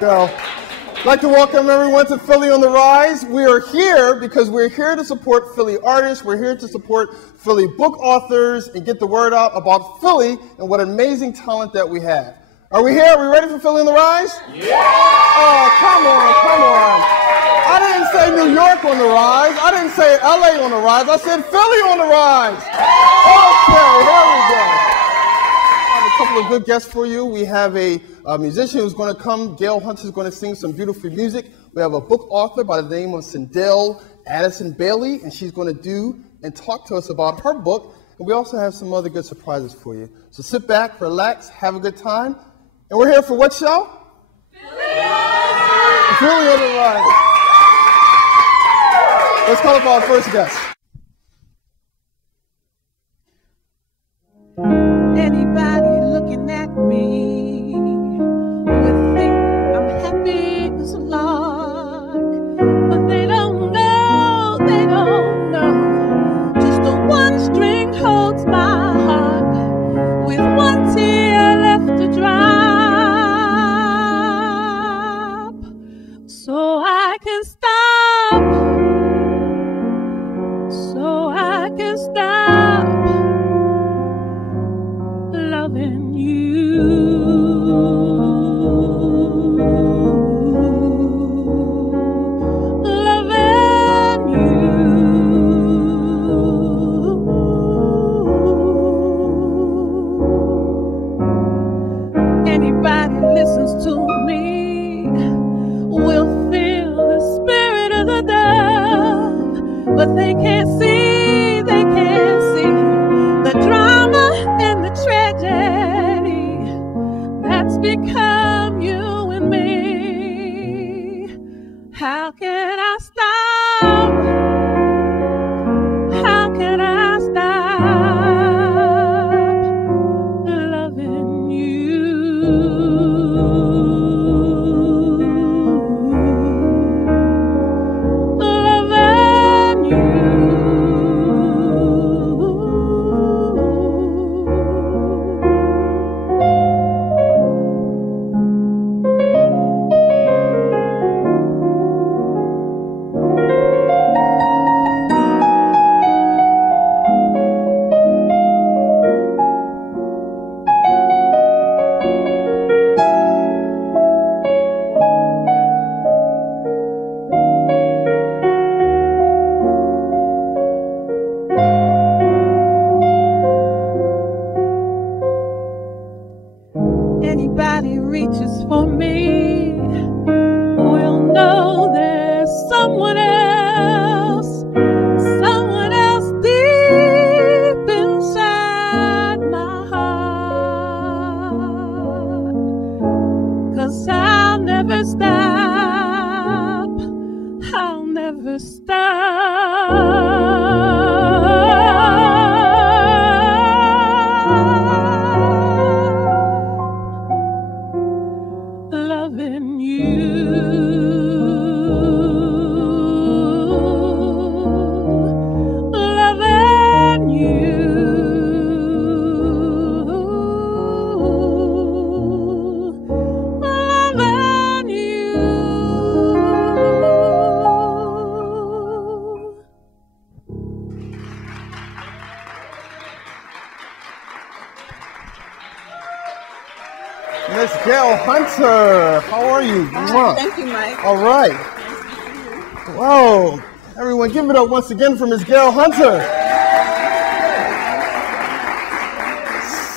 So, I'd like to welcome everyone to Philly on the Rise. We are here because we're here to support Philly artists. We're here to support Philly book authors and get the word out about Philly and what amazing talent that we have. Are we here? Are we ready for Philly on the Rise? Yeah! Oh, come on, come on. I didn't say New York on the rise. I didn't say LA on the rise. I said Philly on the rise. Okay, here we go. I have a couple of good guests for you. We have a musician who's going to come. Gail Hunter is going to sing some beautiful music. We have a book author by the name of Sindel Addison Bailey, and she's going to do and talk to us about her book. And we also have some other good surprises for you. So sit back, relax, have a good time. And we're here for what show? Philly on the Rise. Let's call up our first guest. Anybody looking at me would think I'm happy as a lark, but they don't know, just a one string holds my heart with one tear left to drop, so I can stop, loving you. Loving you. Anybody listens to me will feel the spirit of the dove, but they can't see the drama and the tragedy that's become you and me. How can I stop? How can I stop loving you? Loving you. Anybody reaches for me will know there's someone else deep inside my heart. 'Cause I'll never stop, I'll never stop. Loving you, loving you, loving you. Miss Gail Hunter, how are you? Hi, thank you, Mike. All right. Whoa. Everyone, give it up once again for Miss Gail Hunter.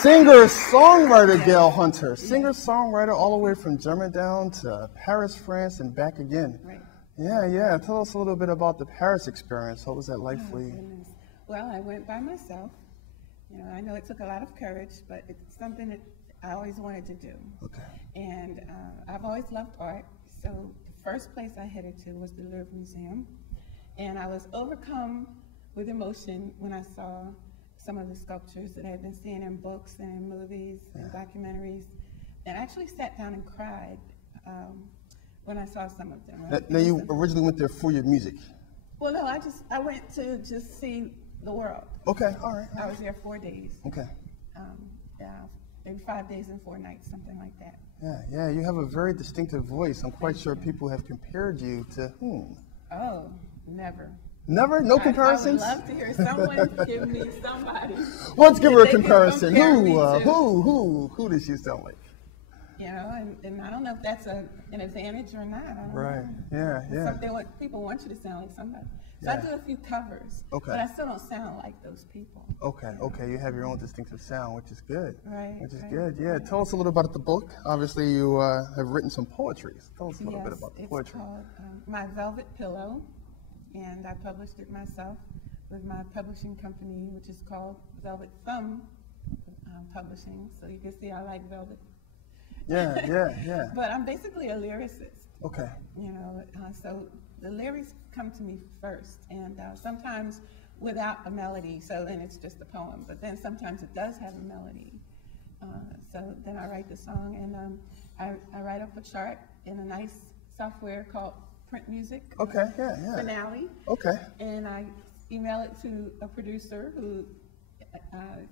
Singer-songwriter Gail Hunter. Singer-songwriter all the way from Germantown to Paris, France, and back again. Right. Yeah. Tell us a little bit about the Paris experience. What was that like for you? Goodness. Well, I went by myself. You know, I know it took a lot of courage, but it's something that I always wanted to do. Okay. And I've always loved art. So the first place I headed to was the Louvre Museum. And I was overcome with emotion when I saw some of the sculptures that I had been seeing in books and in movies and documentaries. And I actually sat down and cried when I saw some of them. Now you originally went there for your music? Well, no, I went to just see the world. Okay, all right. I was there 4 days. Okay. Yeah, maybe 5 days and 4 nights, something like that. Yeah, you have a very distinctive voice. I'm quite sure people have compared you to whom? Oh, never. Never? No comparisons? I would love to hear someone give me somebody. Let's give her a They can comparison. compare me to. Who does she sound like? You know, and I don't know if that's an advantage or not. I don't Right. know. Yeah. People want you to sound like somebody. So I Yeah. do a few covers, Okay. but I still don't sound like those people. Okay. You have your own distinctive sound, which is good. Right, Which is right. good. Yeah. Tell us a little about the book. Obviously, you have written some poetry. So tell us a little bit about the It's poetry. called My Velvet Pillow, and I published it myself with my publishing company, which is called Velvet Thumb Publishing. So you can see I like velvet. Yeah. But I'm basically a lyricist. Okay. You know, so the lyrics come to me first, and sometimes without a melody, so then it's just a poem, but then sometimes it does have a melody. So then I write the song, and I write up a chart in a nice software called Print Music. Okay. Yeah. Finale. Okay. And I email it to a producer who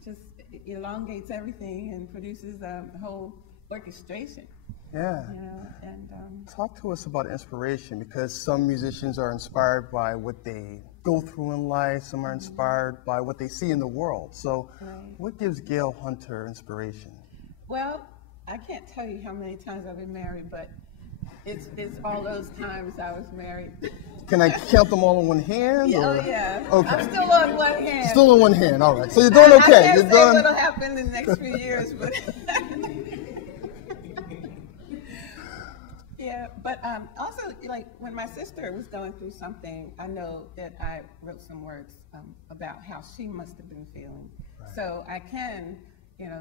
just elongates everything and produces the whole orchestration. Yeah. You know, and Talk to us about inspiration, because some musicians are inspired by what they go through in life, some are inspired by what they see in the world. So Right. what gives Gail Hunter inspiration? well, I can't tell you how many times I've been married, but it's all those times I was married. Can I count them all in one hand? Oh or- yeah. Okay. I'm still on one hand. Still in one hand. All right. So you're doing I okay. can't You're say doing. what'll happen in the next few years, but yeah. But also, like when my sister was going through something, I know that I wrote some words about how she must have been feeling. So I can,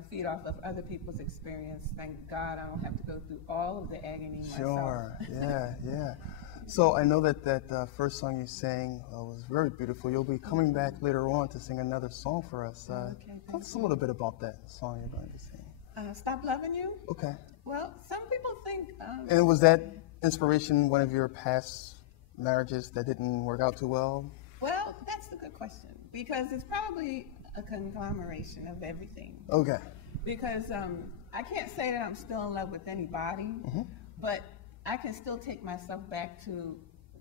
feed off of other people's experience. Thank God I don't have to go through all of the agony myself. Sure. Yeah. So I know that first song you sang was very beautiful. You'll be coming back later on to sing another song for us. Tell us a little bit about that song you're going to sing. Stop Loving You? Okay. Well, some people think And was that inspiration one of your past marriages that didn't work out too well? well, that's a good question, because it's probably a conglomeration of everything. Okay. Because I can't say that I'm still in love with anybody, but I can still take myself back to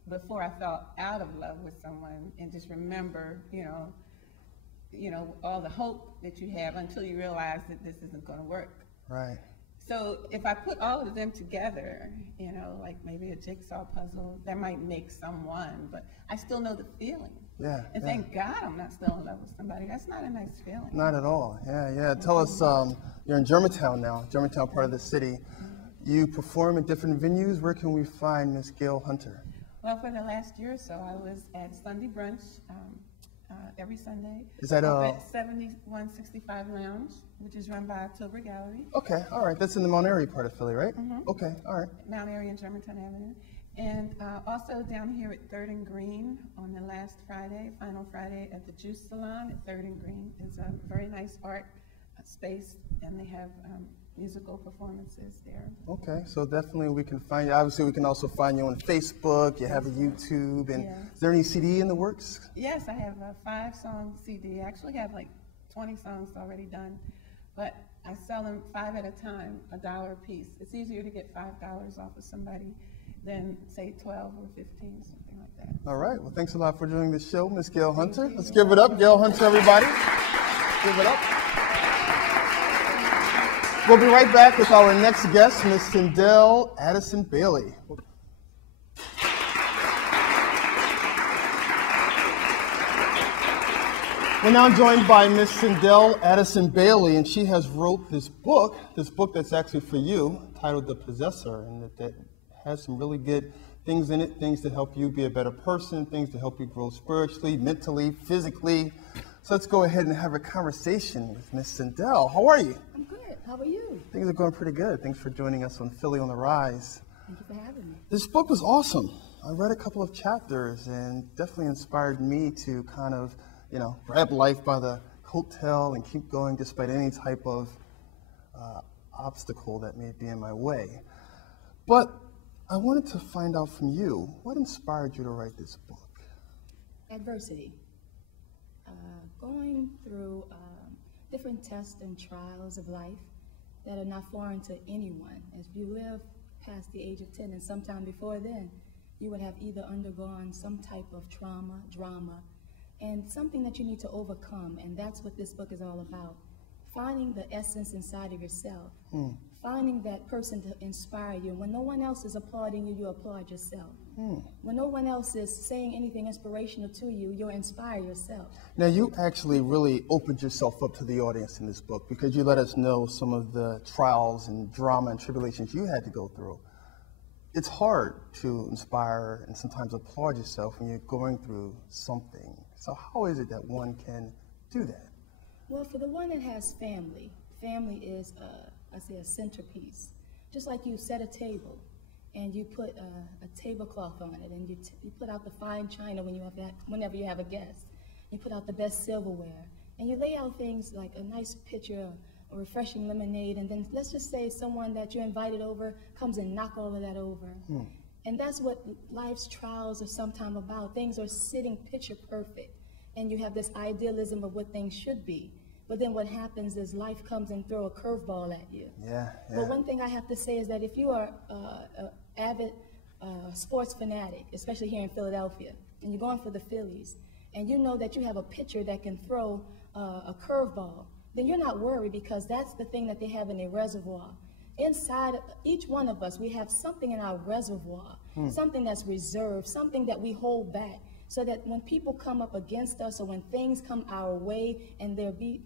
before I fell out of love with someone and just remember, all the hope that you have until you realize that this isn't going to work. Right. So if I put all of them together, like maybe a jigsaw puzzle, that might make someone, but I still know the feeling. Yeah. And thank God I'm not still in love with somebody. That's not a nice feeling. Not at all. Yeah. Tell us, you're in Germantown now, Germantown part of the city. You perform at different venues. Where can we find Miss Gail Hunter? Well, for the last year or so, I was at Sunday Brunch every Sunday. Is that up at 7165 Lounge, which is run by October Gallery, Okay, all right. That's in the Mount Airy part of Philly, right? Okay, all right. Mount Airy and Germantown Avenue. And also down here at 3rd and Green on the last Friday, final Friday at the Juice Salon at 3rd and Green. It's a very nice art space, and they have musical performances there. Okay, so definitely we can find you. Obviously, we can also find you on Facebook. You have a YouTube. And Yeah. is there any CD in the works? Yes, I have a 5-song CD. I actually have like 20 songs already done, but I sell them 5 at a time, $1 a piece. It's easier to get $5 off of somebody than say 12 or 15, something like that. All right. Well, thanks a lot for joining the show, Miss Gail Hunter. Let's give it up, Gail Hunter, everybody. Give it up. We'll be right back with our next guest, Miss Sindel Addison Bailey. We're now joined by Miss Sindel Addison Bailey, and she has wrote this book that's actually for you, titled The Possessor, and that has some really good things in it, things to help you be a better person, things to help you grow spiritually, mentally, physically. So let's go ahead and have a conversation with Miss Sindel. How are you? I'm good. How are you? Things are going pretty good. Thanks for joining us on Philly on the Rise. Thank you for having me. This book was awesome. I read a couple of chapters and definitely inspired me to kind of, grab life by the coattail and keep going despite any type of obstacle that may be in my way. But I wanted to find out from you, what inspired you to write this book? Adversity. Going through different tests and trials of life that are not foreign to anyone. If you live past the age of 10 and sometime before then, you would have either undergone some type of trauma, drama, and something that you need to overcome. And that's what this book is all about. Finding the essence inside of yourself. Finding that person to inspire you. When no one else is applauding you, you applaud yourself. When no one else is saying anything inspirational to you, you'll inspire yourself. Now, you actually really opened yourself up to the audience in this book because you let us know some of the trials and drama and tribulations you had to go through. It's hard to inspire and sometimes applaud yourself when you're going through something. So how is it that one can do that? Well, for the one that has family, family is, I say, a centerpiece. Just like you set a table and you put a tablecloth on it, and you put out the fine china whenever you have a guest. You put out the best silverware, and you lay out things like a nice pitcher of refreshing lemonade, and then let's just say someone that you invited over comes and knock all of that over. And that's what life's trials are sometimes about. Things are sitting picture perfect, and you have this idealism of what things should be. But then what happens is life comes and throw a curveball at you. But one thing I have to say is that if you are an avid sports fanatic, especially here in Philadelphia, and you're going for the Phillies, and you know that you have a pitcher that can throw a curveball, then you're not worried because that's the thing that they have in their reservoir. Inside each one of us, we have something in our reservoir, something that's reserved, something that we hold back, so that when people come up against us or when things come our way and there be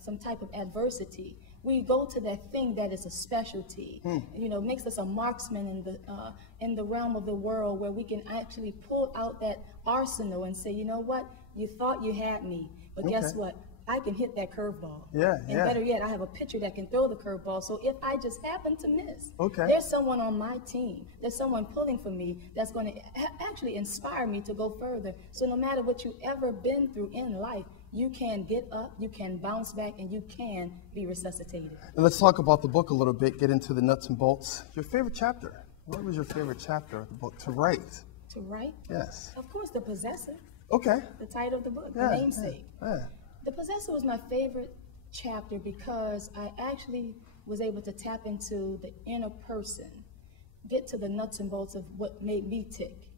some type of adversity, we go to that thing that is a specialty. You know, makes us a marksman in the realm of the world where we can actually pull out that arsenal and say, you know what, you thought you had me, but guess what? I can hit that curveball. And better yet, I have a pitcher that can throw the curveball. So if I just happen to miss, there's someone on my team, there's someone pulling for me that's going to actually inspire me to go further. So no matter what you've ever been through in life, you can get up, you can bounce back, and you can be resuscitated. And let's talk about the book a little bit, get into the nuts and bolts. Your favorite chapter? What was your favorite chapter of the book to write? To write? Yes. Of course, The Possessor. The title of the book, the namesake. The Possessor was my favorite chapter because I actually was able to tap into the inner person, get to the nuts and bolts of what made me tick.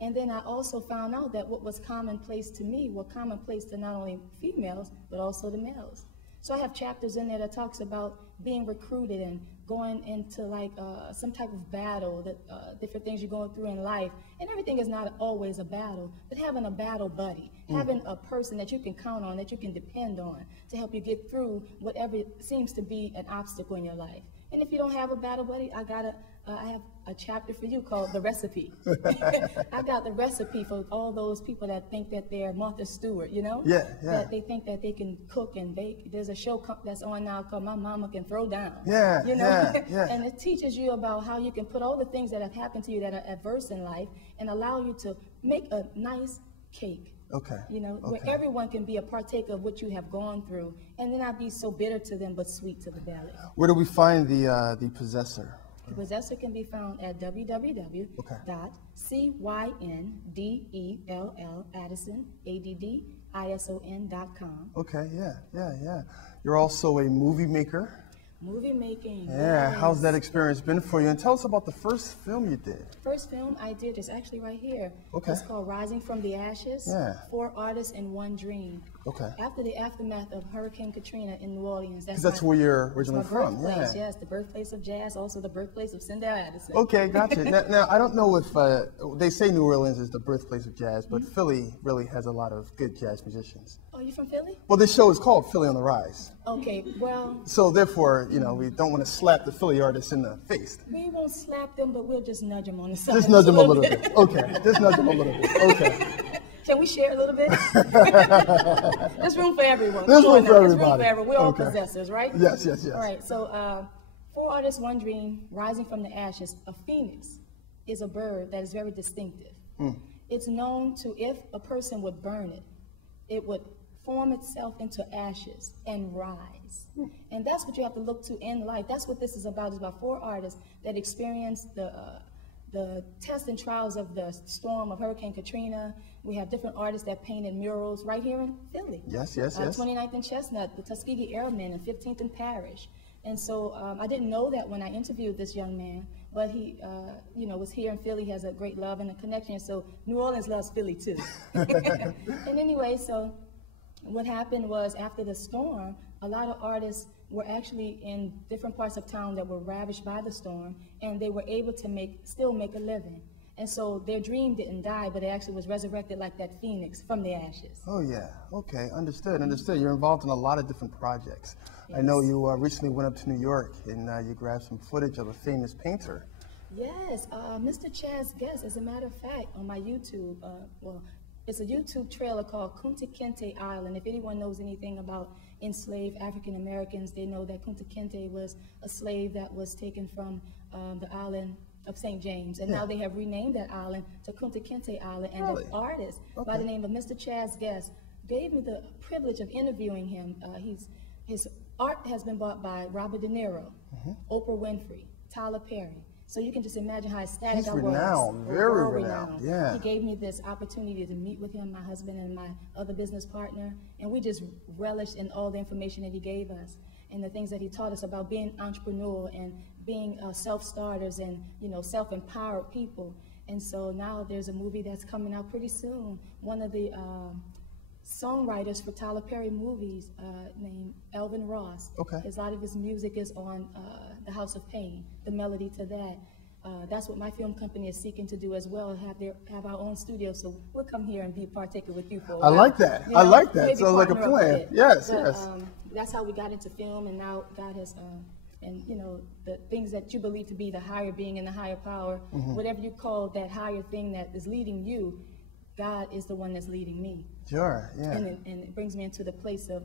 And then I also found out that what was commonplace to me were commonplace to not only females, but also the males. So I have chapters in there that talks about being recruited and going into like some type of battle, that different things you're going through in life. And everything is not always a battle, but having a battle buddy, having a person that you can count on, that you can depend on to help you get through whatever seems to be an obstacle in your life. And if you don't have a battle buddy, I have a chapter for you called The Recipe. I got the recipe for all those people that think that they're Martha Stewart, you know? That they think that they can cook and bake. There's a show that's on now called My Mama Can Throw Down. You know? And it teaches you about how you can put all the things that have happened to you that are adverse in life and allow you to make a nice cake. You know, where everyone can be a partaker of what you have gone through, and then not be so bitter to them, but sweet to the belly. Where do we find the Possessor? The Possessor can be found at www.cynAddison.com. You're also a movie maker. Movie making. How's that experience been for you? And tell us about the first film you did. First film I did is actually right here. It's called Rising from the Ashes. 4 Artists and One Dream. After the aftermath of Hurricane Katrina in New Orleans. That's where you're originally from. Yes, the birthplace of jazz, also the birthplace of Cynthia Addison. Gotcha. now, I don't know if they say New Orleans is the birthplace of jazz, but Philly really has a lot of good jazz musicians. Oh, you from Philly? Well, this show is called Philly on the Rise. Well. So therefore, you know, we don't want to slap the Philly artists in the face. We won't slap them, but we'll just nudge them on the side. Just nudge them a little bit. Just nudge them a little bit. Can we share a little bit? There's room for everyone. There's room for everybody. There's room for everyone. We're all possessors, right? Yes. All right, so 4 Artists, One Dream, Rising from the Ashes. A phoenix is a bird that is very distinctive. It's known to, if a person would burn it, it would form itself into ashes and rise. And that's what you have to look to in life. That's what this is about. It's about 4 artists that experienced the tests and trials of the storm of Hurricane Katrina. We have different artists that painted murals right here in Philly. 29th and Chestnut, the Tuskegee Airmen, and 15th and Parish. And so I didn't know that when I interviewed this young man, but he, you know, was here in Philly, has a great love and a connection. So New Orleans loves Philly too. And anyway, so what happened was after the storm, a lot of artists were actually in different parts of town that were ravaged by the storm, and they were able to still make a living. And so their dream didn't die, but it actually was resurrected like that phoenix from the ashes. Oh yeah, okay, understood, understood. You're involved in a lot of different projects. Yes. I know you recently went up to New York and you grabbed some footage of a famous painter. Yes, Mr. Chaz Guest, as a matter of fact, on my YouTube, well, it's a YouTube trailer called Kunta Kinte Island. If anyone knows anything about enslaved African Americans, they know that Kunta Kinte was a slave that was taken from the island of St. James, and now they have renamed that island to Kunta Kinte Island, and the artist by the name of Mr. Chaz Guest gave me the privilege of interviewing him. His art has been bought by Robert De Niro, Oprah Winfrey, Tyler Perry. So you can just imagine how ecstatic I was. Renowned, very renowned. Yeah. He gave me this opportunity to meet with him, my husband and my other business partner, and we just relished in all the information that he gave us and the things that he taught us about being entrepreneurial and being self-starters and, you know, self-empowered people. And so now there's a movie that's coming out pretty soon. One of the songwriters for Tyler Perry movies named Elvin Ross. Okay. A lot of his music is on The House of Pain, the melody to that. That's what my film company is seeking to do as well, have our own studio. So we'll come here and be a partaker with you for a while. I like that. You know, I like that. Sounds like a plan. Yes, but, yes. That's how we got into film, and now God has, and you know, the things that you believe to be the higher being and the higher power, whatever you call that higher thing that is leading you, God is the one that's leading me. Sure, yeah. And it brings me into the place of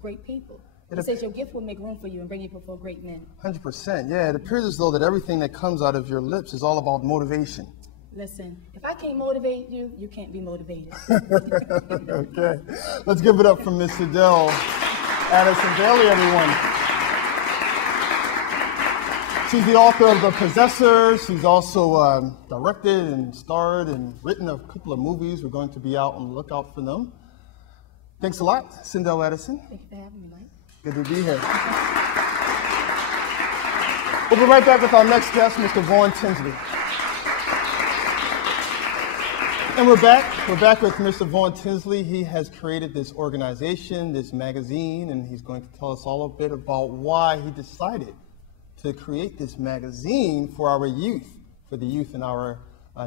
great people. It says your gift will make room for you and bring you before great men. 100%, yeah. It appears as though that everything that comes out of your lips is all about motivation. Listen, if I can't motivate you, you can't be motivated. Okay. Let's give it up for Miss Sydell Addison Bailey, everyone. She's the author of The Possessor. She's also directed and starred and written a couple of movies. We're going to be out on the lookout for them. Thanks a lot, Sydell Addison. Thank you for having me, Mike. Good to be here. We'll be right back with our next guest, Mr. Vaughn Tinsley. And we're back. We're back with Mr. Vaughn Tinsley. He has created this organization, this magazine, and he's going to tell us all a bit about why he decided to create this magazine for our youth, for the youth in our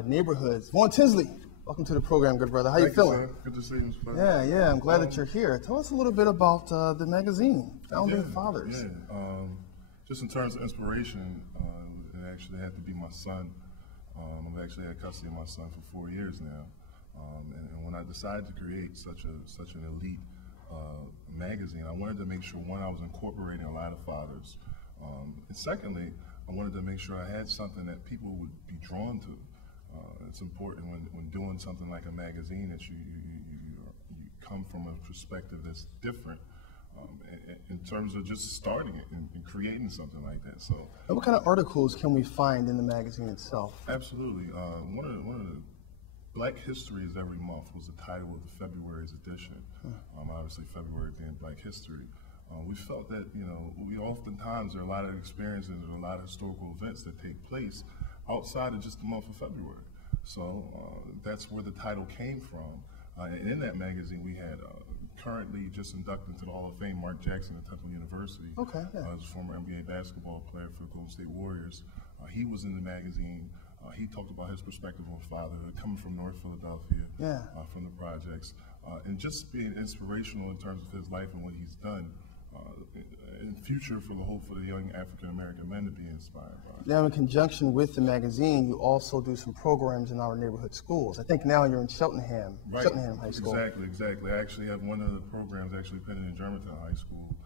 neighborhoods. Vaughn Tinsley, welcome to the program, good brother. How you feeling? Good to see you, Mr. President. Yeah, I'm glad that you're here. Tell us a little bit about the magazine, Founding Fathers. Yeah, just in terms of inspiration, it actually had to be my son. I've actually had custody of my son for 4 years now, and when I decided to create such an elite magazine, I wanted to make sure, one, I was incorporating a lot of fathers, and secondly, I wanted to make sure I had something that people would be drawn to. It's important when doing something like a magazine that you come from a perspective that's different. In terms of just starting it and creating something like that. So, and what kind of articles can we find in the magazine itself? Absolutely. One of the Black History is Every Month was the title of the February's edition. Obviously, February being Black History. We felt that, you know, oftentimes there are a lot of experiences and a lot of historical events that take place outside of just the month of February. So that's where the title came from. And in that magazine, we had currently just inducted into the Hall of Fame Mark Jackson at Temple University. Okay. Yeah. As a former NBA basketball player for the Golden State Warriors. He was in the magazine. He talked about his perspective on fatherhood, coming from North Philadelphia, from the projects, and just being inspirational in terms of his life and what he's done in future for the young African American men to be inspired by. Now, in conjunction with the magazine, you also do some programs in our neighborhood schools. I think now you're in Cheltenham, right. Cheltenham High School. Exactly. I actually have one of the programs actually pending in Germantown High School.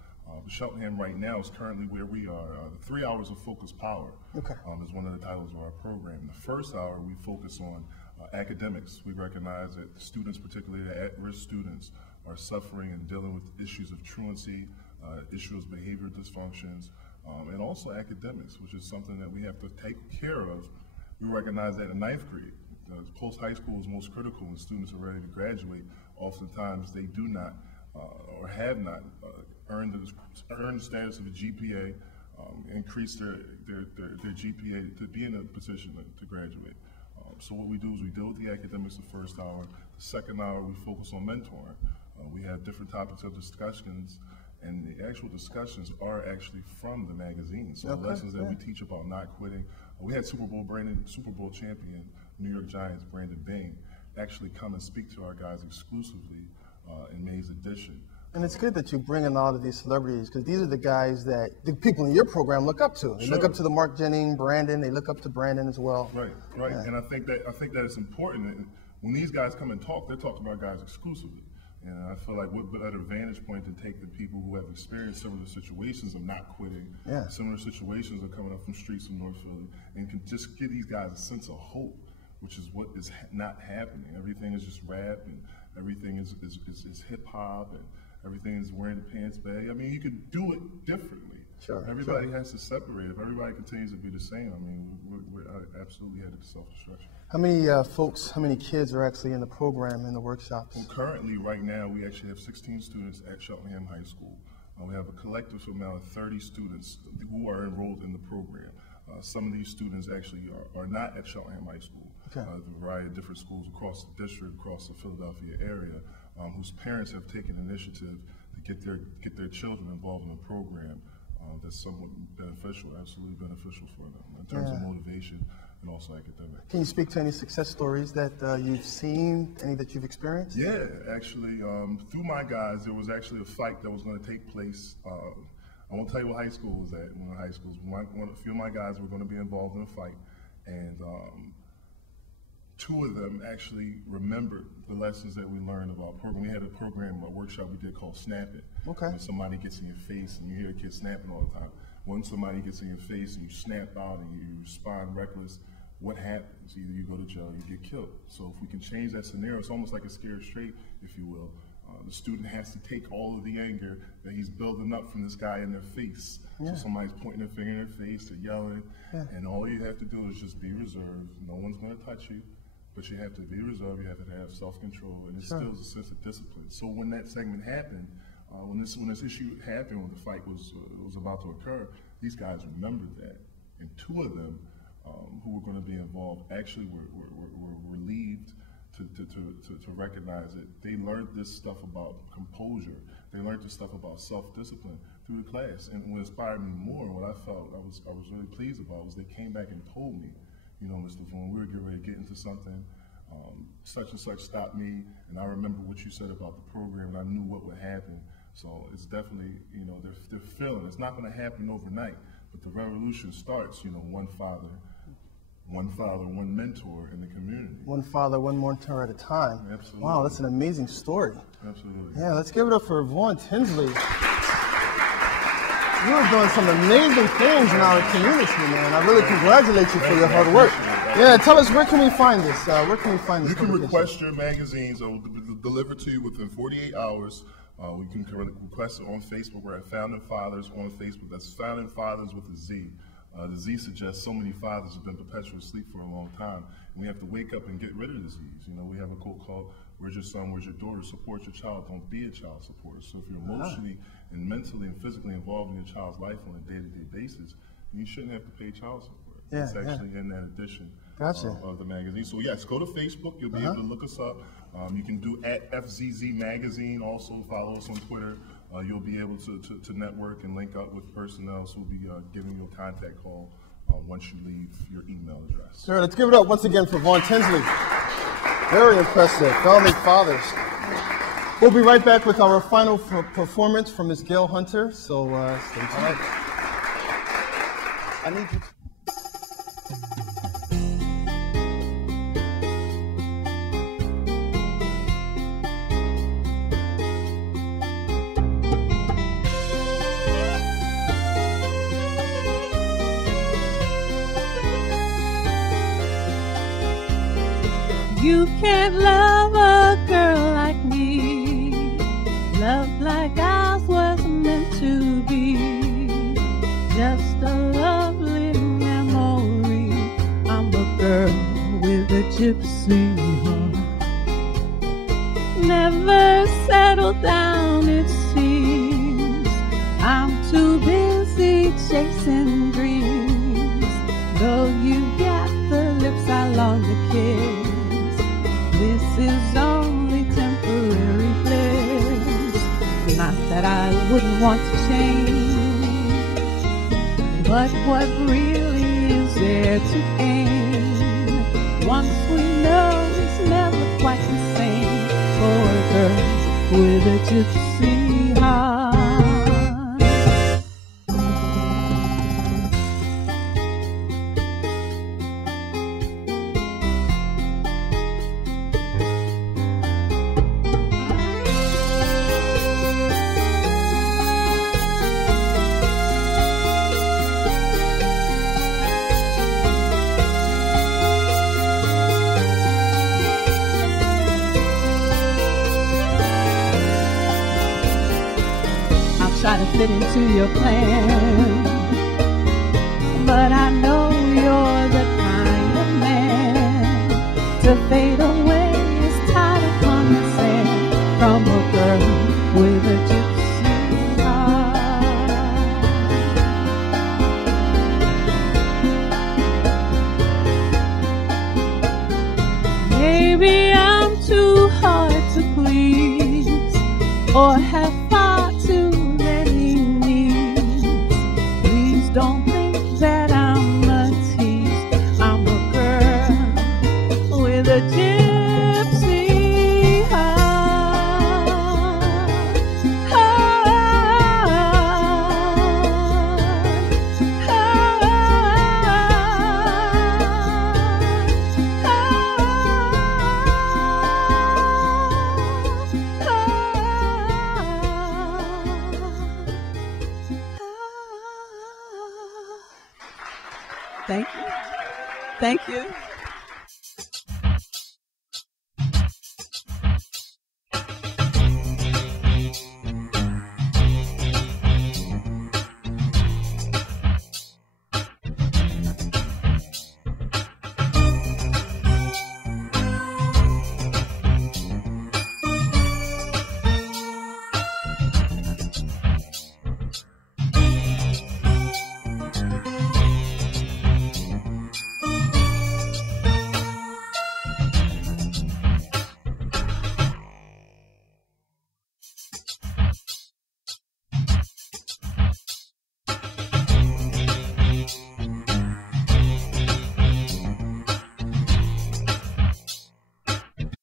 Cheltenham right now is currently where we are. 3 hours of Focus Power is one of the titles of our program. The first hour we focus on academics. We recognize that students, particularly the at-risk students, are suffering and dealing with issues of truancy, issues of behavior dysfunctions, and also academics, which is something that we have to take care of. We recognize that in 9th grade, post-high school is most critical when students are ready to graduate. Oftentimes they do not or have not earned the status of a GPA increase their GPA to be in a position to graduate. So what we do is we deal with the academics the first hour. The second hour, we focus on mentoring. We have different topics of discussions, and the actual discussions are actually from the magazine. So the lessons that we teach about not quitting. We had Super Bowl champion, New York Giants, Brandon Bing, actually come and speak to our guys exclusively in May's edition. And it's good that you bring in all of these celebrities, because these are the guys that the people in your program look up to. They look up to the Mark Jennings, Brandon. They look up to Brandon as well. Right. Yeah. And I think that it's important. And when these guys come and talk, they're talking about guys exclusively. And I feel like what better vantage point to take the people who have experienced similar situations of not quitting, similar situations of coming up from streets of North Philly, and can just give these guys a sense of hope, which is what is not happening. Everything is just rap, and everything is hip hop, and everything is wearing the pants bag. I mean, you could do it differently. Everybody has to separate. If everybody continues to be the same, I mean, we're absolutely headed to self-destruction. How many how many kids are actually in the program, in the workshops? Well, currently, right now, we actually have 16 students at Cheltenham High School. We have a collective amount of 30 students who are enrolled in the program. Some of these students actually are not at Cheltenham High School. There's a variety of different schools across the district, across the Philadelphia area, whose parents have taken initiative to get their children involved in a program that's somewhat beneficial, absolutely beneficial for them in terms of motivation and also academic. Can you speak to any success stories that you've seen, any that you've experienced? Yeah, actually, through my guys, there was actually a fight that was going to take place. I won't tell you what high school was at. One of the high schools, a few of my guys were going to be involved in a fight, and two of them actually remembered the lessons that we learned about program. We had a workshop we did called Snap It. When somebody gets in your face and you hear a kid snapping all the time. When somebody gets in your face and you snap out and you respond reckless, what happens? Either you go to jail or you get killed. So if we can change that scenario, it's almost like a scared straight, if you will. The student has to take all of the anger that he's building up from this guy in their face. So somebody's pointing their finger in their face, they're yelling, and all you have to do is just be reserved. No one's going to touch you. But you have to be reserved, you have to have self-control, and it instills a sense of discipline. So when that segment happened, when this issue happened, when the fight was about to occur, these guys remembered that. And two of them who were going to be involved actually were relieved to recognize it. They learned this stuff about composure. They learned this stuff about self-discipline through the class. And what inspired me more, what I felt I was really pleased about, was they came back and told me, you know, Mr. Vaughn, we were getting ready to get into something, such and such stopped me, and I remember what you said about the program, and I knew what would happen. So it's definitely, you know, they're feeling it's not going to happen overnight, but the revolution starts, you know, one father, one mentor in the community. One father, one mentor at a time. Absolutely. Wow, that's an amazing story. Absolutely. Yeah, let's give it up for Vaughn Tinsley. You are doing some amazing things in our community, man. I really congratulate you for your hard work. Yeah, tell us, where can we find this? Where can we find this? You can request your magazines. It will be delivered to you within 48 hours. We can request it on Facebook. We're at Founding Fathers on Facebook. That's Founding Fathers with a Z. The Z suggests so many fathers have been perpetually asleep for a long time. And we have to wake up and get rid of disease. You know, we have a quote called, "Where's your son, where's your daughter? Support your child, don't be a child supporter." So if you're emotionally and mentally and physically involved in your child's life on a day-to-day basis, you shouldn't have to pay child support. It's actually in that edition of the magazine. So yes, go to Facebook. You'll be able to look us up. You can do at FZZ Magazine. Also follow us on Twitter. You'll be able to network and link up with personnel who will be giving you a contact call once you leave your email address. Sure, let's give it up once again for Vaughn Tinsley. Very impressive. Founding Fathers. We'll be right back with our final performance from Ms. Gail Hunter, so stay tuned. I need you to... You can't love a girl like me. Love like ours was meant to be. Just a lovely memory. I'm a girl with a gypsy heart. Never settle down, it seems. I'm too busy gypsy chasing dreams. Though you got the lips I long to kiss, this is only temporary bliss. Not that I wouldn't want to change, but what really is there to gain? Once we know it's never quite the same for a girl with a gypsy heart. Try to fit into your plan, but I know you're the kind of man to fade away as tide upon the sand from a girl with a gypsy heart. Maybe I'm too hard to please, or have far too don't think that I'm a tease. I'm a girl with a gypsy heart. Thank you. Thank you.